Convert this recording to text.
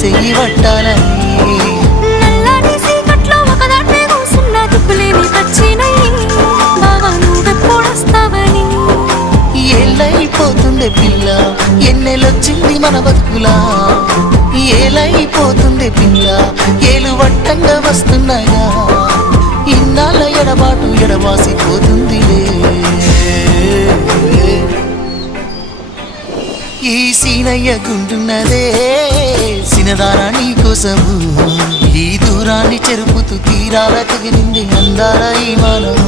సెయ్యి పట్టాలని నల్లని సీకట్లో ఒకదాన్నే కూసున్న దిక్కులేని పచ్చినయ్యి బావా నువ్వెప్పుడొస్తావని ఏళ్ళైపోతుంది పిల్ల ఎన్నెలొచ్చింది మన బతుకులా ఏలైపోతుంది పిల్ల ఏలు వట్టంగా వస్తున్నాయా ఇన్నాళ్ళ ఎడబాటు ఎడవాసిపోతుందిలే ఈ సీనయ్య గుంటున్నదే సినదారా నీ కోసము ఈ దూరాన్ని చెరుపుతూ తీరాల తెగిరింది అందాల ఈ మనము